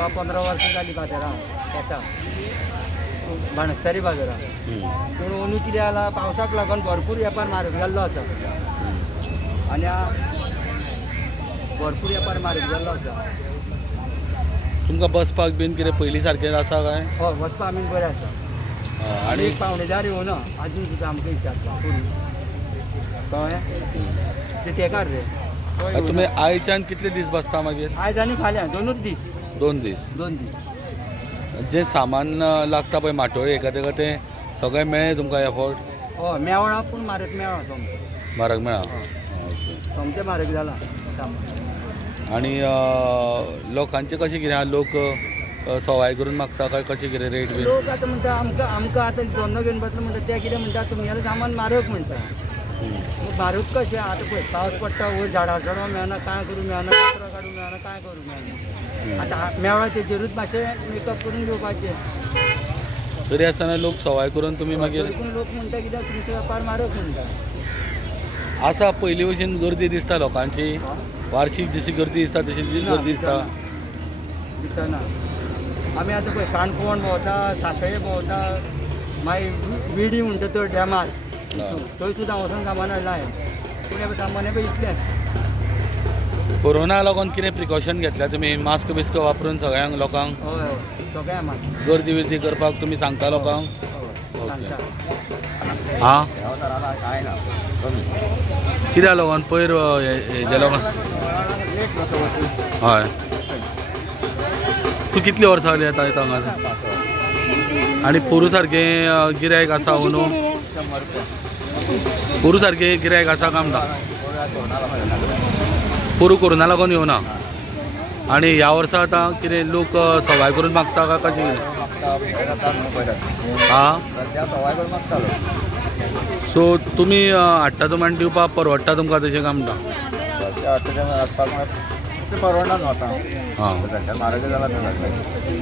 म्हाका 15 वर्सां जालीं बाजारांत येता बाणस्तारी बाजारांत. पूण अंदू कितें जाला पावसाक लागून भरपूर वेपार म्हारग जाल्लो आसा आनी भरपूर वेपार म्हारग जाल्लो आसा. तुमकां बसपाक बीन कितें पयलीं सारकें आसा काय? हय वचपाक आमी बरें आसा आनी एक पावणेदार येवना आजून सुद्दां आमकां विचारता कळ्ळें ते तेकार रे. तुमी आयच्यान कितले दीस बसता मागीर? आयज आनी फाल्यां दोनूच दीस. 2 दीस. 2 दीस. जे सामान लागता पळय माटोळी एका तें सगळें मेळ्ळें तुमकां एफोर्ट? हय मेवळा पूण म्हारग मेवळा सोमतें. म्हारग मेळ्ळा? सोमतें म्हारग जाला. आनी लोकांचें कशें कितें लोक सवाय करून मागता काय कशें कितें रेट बी? लोक आतां म्हणटा आमकां आतां धंदो घेवन बसलो म्हणटा ते कितें म्हणटा तुमगेलें सामान म्हारग म्हणटा. म्हारग कशें आतां पळय पावस पडटा वयर झाडां चडोवं मेळना कांय करूं मेळना कचरो काडूंक मेळना कांय करूंक मेळना. आतां मेवळा तेजेरूच मातशें मेकअप करून घेवपाचें. तरी आसतना लोक सवाय करून तुमी मागीर लोक म्हणटा कित्याक तुमचो वेपार म्हारग म्हणटा. आसा पयलीं भशेन गर्दी दिसता लोकांची? वार्षिक जशी गर्दी दिसता तशी गर्दी दिसता? दिसना. आमी आतां पळय काणकोण भोंवता सांखळे भोंवता मागीर विडी म्हणटा तो डॅमार थंय सुद्दां वचून सामान हाडलां हांवें. पूण हे सामान हे पळय इतलेंच. कोरोना लागून कितें प्रिकॉशन घेतल्या तुमी? मास्क बिस्क वापरून सगळ्यांक लोकांक? हय हय सगळ्या मात गर्दी बिर्दी करपाक तुमी सांगता लोकांक? सांगता. हां कित्याक लागून पयर हेजे लोकांक? हय. तूं कितलीं वर्सां जालीं येता हांगा? आनी पोरू सारकें गिरायक आसा न्हू? पोरू सारकें गिरायक आसा काय म्हणटा? पोरू कोरोना लागून येवना. आनी ह्या वर्सा आतां कितें लोक सवाय करून मागता काय कशें कितें? हां सो तुमी हाडटा तुमी आनी दिवपाक परवडटा तुमकां तशें काय म्हणटा? परवडना न्हू आतां. हां म्हारग जाला